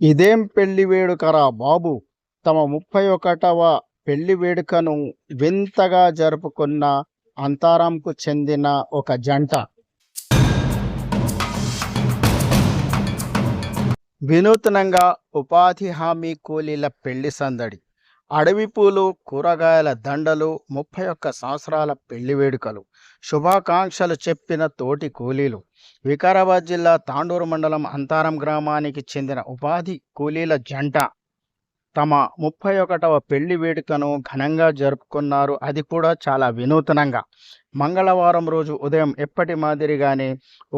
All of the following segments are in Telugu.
ఇదేం పెళ్లి వేడుకరా బాబు! తమ 31వ పెళ్లి వేడుకను వింతగా జరుపుకున్న అంతరంకు చెందిన ఒక జంట. వినూత్నంగా ఉపాధి హామీ కూలీల పెళ్లి సందడి. అడవి పూలు, కూరగాయల దండలు, 31 సంవత్సరాల పెళ్లి వేడుకలు. శుభాకాంక్షలు చెప్పిన తోటి కూలీలు. వికారాబాద్ జిల్లా తాండూరు మండలం అంతారం గ్రామానికి చెందిన ఉపాధి కూలీల జంట తమ 31వ పెళ్లి వేడుకను ఘనంగా జరుపుకున్నారు. అది కూడా చాలా వినూత్నంగా. మంగళవారం రోజు ఉదయం ఎప్పటి మాదిరిగానే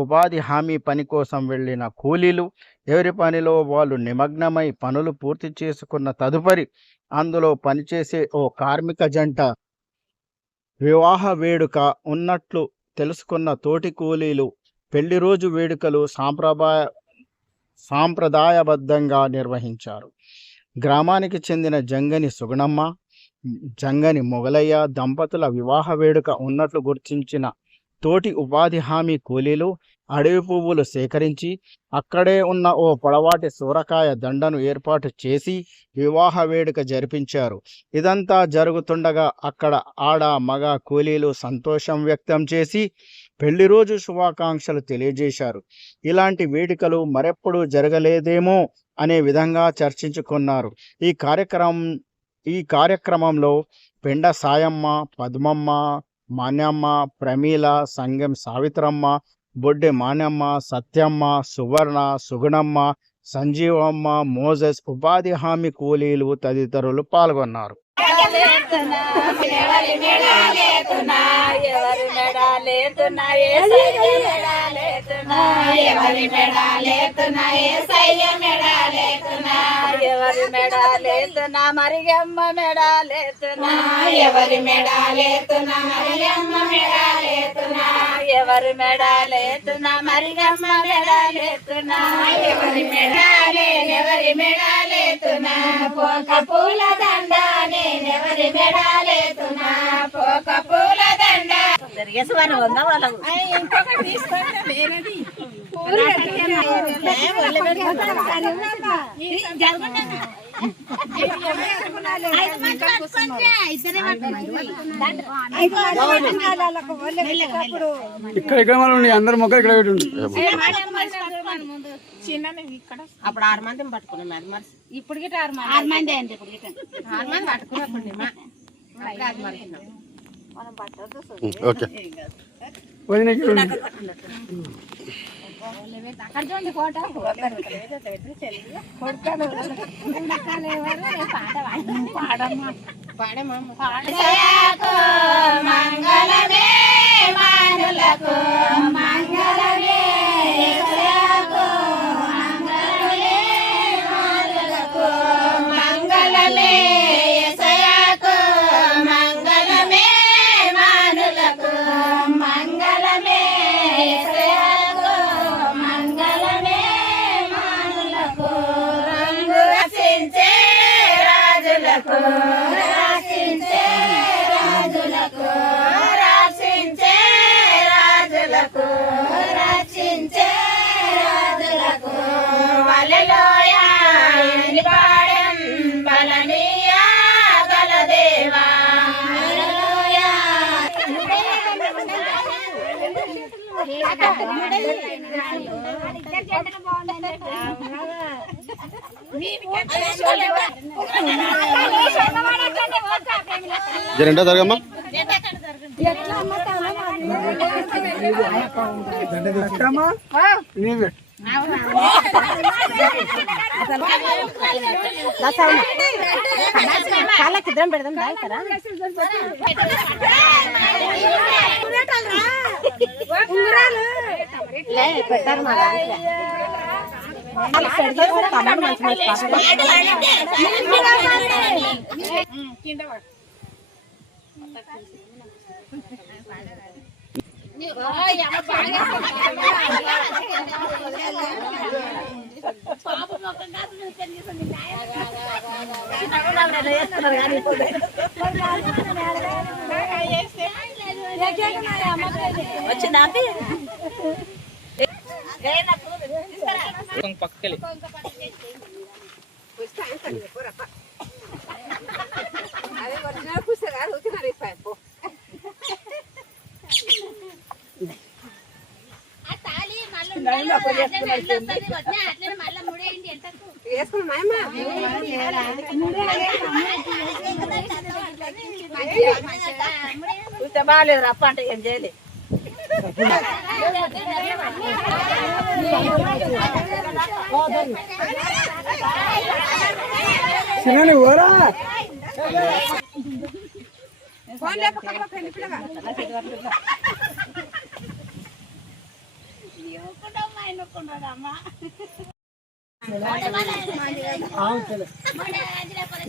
ఉపాధి హామీ పని కోసం వెళ్ళిన కూలీలు ఎవరి పనిలో వాళ్ళు నిమగ్నమై పనులు పూర్తి చేసుకున్న తదుపరి అందులో పనిచేసే ఓ కార్మిక జంట వివాహ వేడుక ఉన్నట్లు తెలుసుకున్న తోటి కూలీలు పెళ్లి రోజు వేడుకలు సాంప్రదాయబద్ధంగా నిర్వహించారు. గ్రామానికి చెందిన జంగని సుగుణమ్మ, జంగని మొగలయ్య దంపతుల వివాహ వేడుక ఉన్నట్లు గుర్తించిన తోటి ఉపాధి హామీ కూలీలు అడవి పువ్వులు సేకరించి అక్కడే ఉన్న ఓ పొడవాటి సూరకాయ దండను ఏర్పాటు చేసి వివాహ వేడుక జరిపించారు. ఇదంతా జరుగుతుండగా అక్కడ ఆడ మగ కూలీలు సంతోషం వ్యక్తం చేసి పెళ్లి రోజు శుభాకాంక్షలు తెలియజేశారు. ఇలాంటి వేడుకలు మరెప్పుడూ జరగలేదేమో అనే విధంగా చర్చించుకున్నారు. ఈ కార్యక్రమంలో పెండ సాయమ్మ, పద్మమ్మ, మాన్యమ్మ, ప్రమీల, సంగం సావిత్రమ్మ, బొడ్డె మాన్యమ్మ, సత్యమ్మ, సువర్ణ, సుగుణమ్మ, సంజీవమ్మ, మోజెస్, ఉపాధి హామీ కూలీలు తదితరులు పాల్గొన్నారు. ఎవరి మెడాలేతున్నా మరిగమ్మ మెడాలేతున్నా ఎవరి మెడాలేతున్నా మరిగమ్మ మెడాలేతున్నా ఎవరి మెడాలేతున్నా మరిగమ్మ మెడాలేతున్నా ఎవరి మెడాలేతున్నా పోక పూల దండ నేనెవరి మెడాలేతున్నా పోక పూల దండ తిరిగేసి వంద వాళ్ళకు ఇంకొకటి తీసుకుంటే వేరేది అందరు మొక్క ఇక్కడ అప్పుడు 6 మందిని పట్టుకున్నాం. మరి ఇప్పుడు గిట్ట 6 మంది అండి. ఇప్పుడు గిట్ట 6 మంది పట్టుకున్నప్పుడు మనం పట్టదు. అక్కడ చూడండి ఫోటో మంగళమే మానులకు మంగళమే మంగళమే యెషయాకు మంగళమే మానులకు మంగళమే యెషయాకు మంగళమే మానులకు రంగు రచించే రాజులకు రచించే రాజులకు రచించే రాజులకు రచించే రాజులకు వలలోయ పాడెం బలనీయ గలదేవా జరంటా జరగమ్మా కాళ్ళకి ఇద్దరం పెడదాం కదా పెట్టారు మా వచ్చిందా పక్కకెళ్ళి బాగాలేదు రప్ప అంటే ఏం చేయలేదు.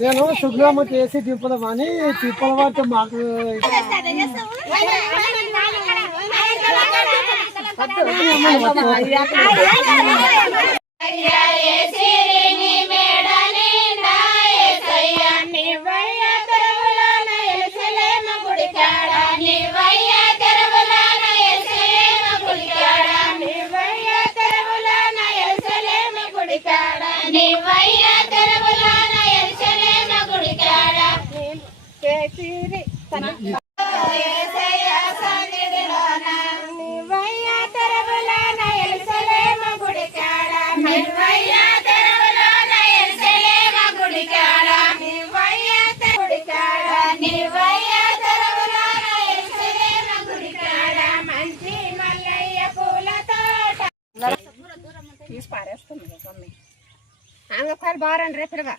నేను శుభ్రమ చేసి తిప్పదామని తిప్పల వాటి మాకు తీసి పారేస్తుంది కొన్ని ఆంగకాయలు బారండి రేపుగా